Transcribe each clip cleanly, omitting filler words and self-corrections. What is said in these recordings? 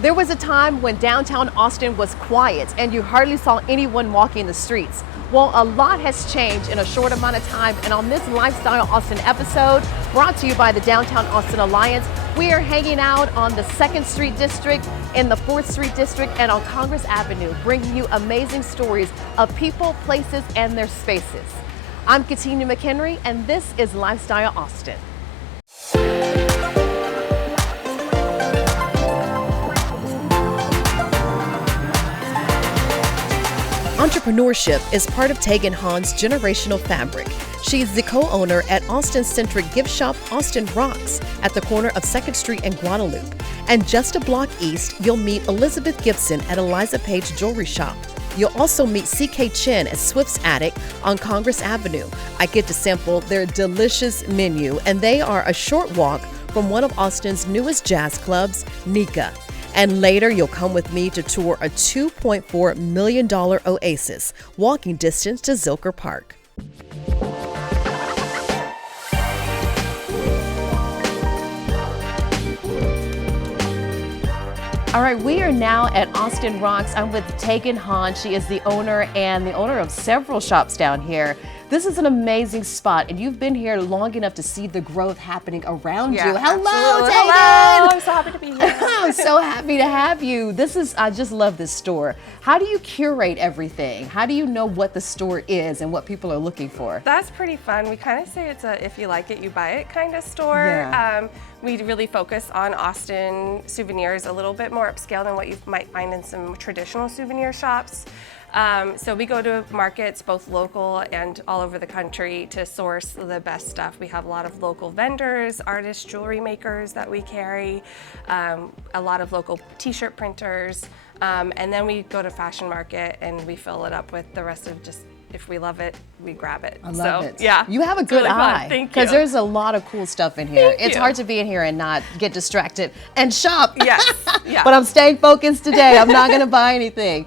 There was a time when downtown Austin was quiet and you hardly saw anyone walking the streets. Well, a lot has changed in a short amount of time, and on this Lifestyle Austin episode, brought to you by the Downtown Austin Alliance, we are hanging out on the 2nd Street District, in the 4th Street District, and on Congress Avenue, bringing you amazing stories of people, places, and their spaces. I'm Katina McHenry, and this is Lifestyle Austin. Entrepreneurship is part of Tegan Hahn's generational fabric. She's the co-owner at Austin-centric gift shop Austin Rocks at the corner of 2nd Street and Guadalupe. And just a block east, you'll meet Elizabeth Gibson at Eliza Page Jewelry Shop. You'll also meet KXAN at Swift's Attic on Congress Avenue. I get to sample their delicious menu, and they are a short walk from one of Austin's newest jazz clubs, Nika. And later, you'll come with me to tour a $2.4 million oasis, walking distance to Zilker Park. All right, we are now at Austin Rocks. I'm with Tegan Hahn. She is the owner of several shops down here. This is an amazing spot, and you've been here long enough to see the growth happening around you. Hello, Tegan! Hello, I'm so happy to be here. I'm so happy to have you. I just love this store. How do you curate everything? How do you know what the store is and what people are looking for? That's pretty fun. We kind of say it's a if you like it, you buy it kind of store. Yeah. We really focus on Austin souvenirs, a little bit more upscale than what you might find in some traditional souvenir shops. So we go to markets, both local and all over the country, to source the best stuff. We have a lot of local vendors, artists, jewelry makers that we carry, a lot of local t-shirt printers, and then we go to fashion market and we fill it up with the rest of just, if we love it, we grab it. I love it. Yeah. You have a good really eye. Thank you. Because there's a lot of cool stuff in here. Thank It's you. hard to be in here and not get distracted and shop. Yes. Yeah. But I'm staying focused today. I'm not going to buy anything.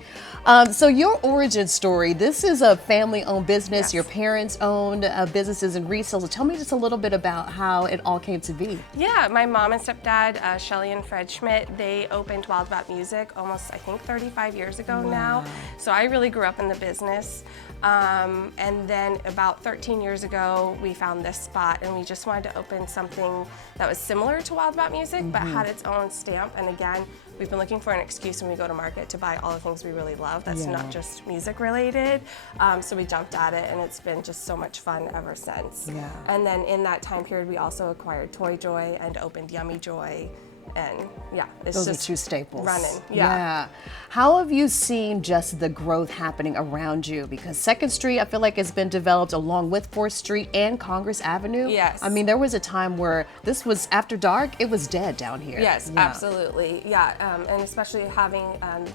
So your origin story, this is a family-owned business. Yes. Your parents owned businesses and resale. So tell me just a little bit about how it all came to be. Yeah, my mom and stepdad, Shelly and Fred Schmidt, they opened Wild About Music almost, I think, 35 years ago now. So I really grew up in the business. And then about 13 years ago, we found this spot, and we just wanted to open something that was similar to Wild About Music, but had its own stamp. And again, we've been looking for an excuse when we go to market to buy all the things we really love that's not just music related. So we jumped at it, and it's been just so much fun ever since. Yeah. And then in that time period, we also acquired Toy Joy and opened Yummy Joy. And yeah, it's Those just are two staples. running. Yeah. How have you seen just the growth happening around you? Because 2nd Street, I feel like, has been developed along with 4th Street and Congress Avenue. Yes. I mean, there was a time where this was after dark, it was dead down here. Yes, absolutely. Yeah, and especially having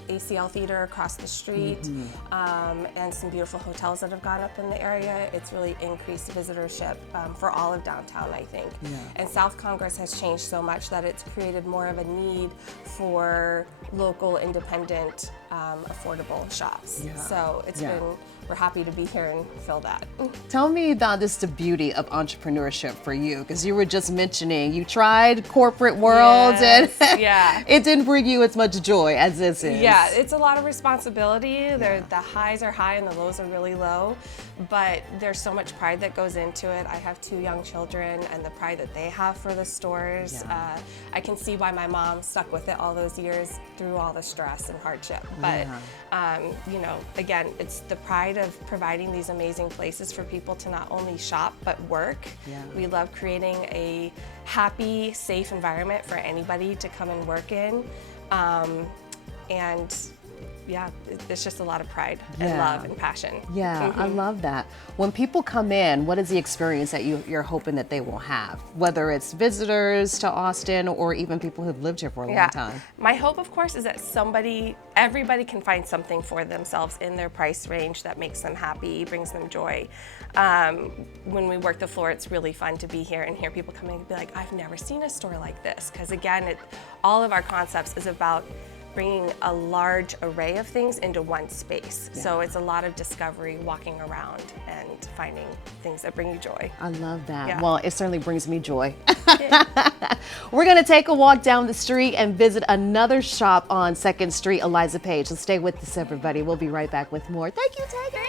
ACL Theater across the street and some beautiful hotels that have gone up in the area, it's really increased visitorship for all of downtown, I think. Yeah. And South Congress has changed so much that it's created more of a need for local, independent, affordable shops. Yeah. So it's been, we're happy to be here and fill that. Tell me about this, the beauty of entrepreneurship for you, because you were just mentioning you tried corporate world and it didn't bring you as much joy as this is. Yeah, it's a lot of responsibility. The highs are high and the lows are really low, but there's so much pride that goes into it. I have 2 young children, and the pride that they have for the stores. I can see why my mom stuck with it all those years through all the stress and hardship. But you know, again, it's the pride of providing these amazing places for people to not only shop but work. We love creating a happy, safe environment for anybody to come and work in. And yeah, there's just a lot of pride and love and passion. Yeah, I love that. When people come in, what is the experience that you're hoping that they will have? Whether it's visitors to Austin or even people who've lived here for a long time. My hope, of course, is that everybody can find something for themselves in their price range that makes them happy, brings them joy. When we work the floor, it's really fun to be here and hear people come in and be like, I've never seen a store like this. Because again, all of our concepts is about bringing a large array of things into one space. Yeah. So it's a lot of discovery, walking around and finding things that bring you joy. I love that. Yeah. Well, it certainly brings me joy. We're going to take a walk down the street and visit another shop on 2nd Street, Eliza Page. So stay with us, everybody. We'll be right back with more. Thank you, Tegan.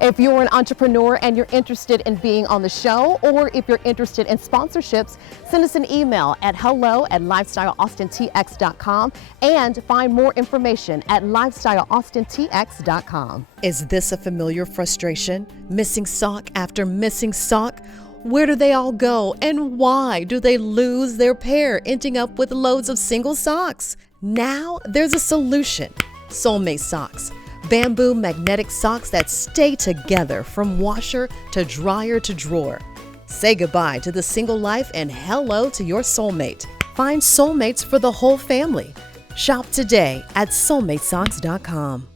If you're an entrepreneur and you're interested in being on the show, or if you're interested in sponsorships, send us an email at hello@lifestyleaustintx.com and find more information at lifestyleaustintx.com. Is this a familiar frustration? Missing sock after missing sock? Where do they all go, and why do they lose their pair, ending up with loads of single socks? Now there's a solution. Soulmate Socks. Bamboo magnetic socks that stay together from washer to dryer to drawer. Say goodbye to the single life and hello to your soulmate. Find soulmates for the whole family. Shop today at soulmatesocks.com.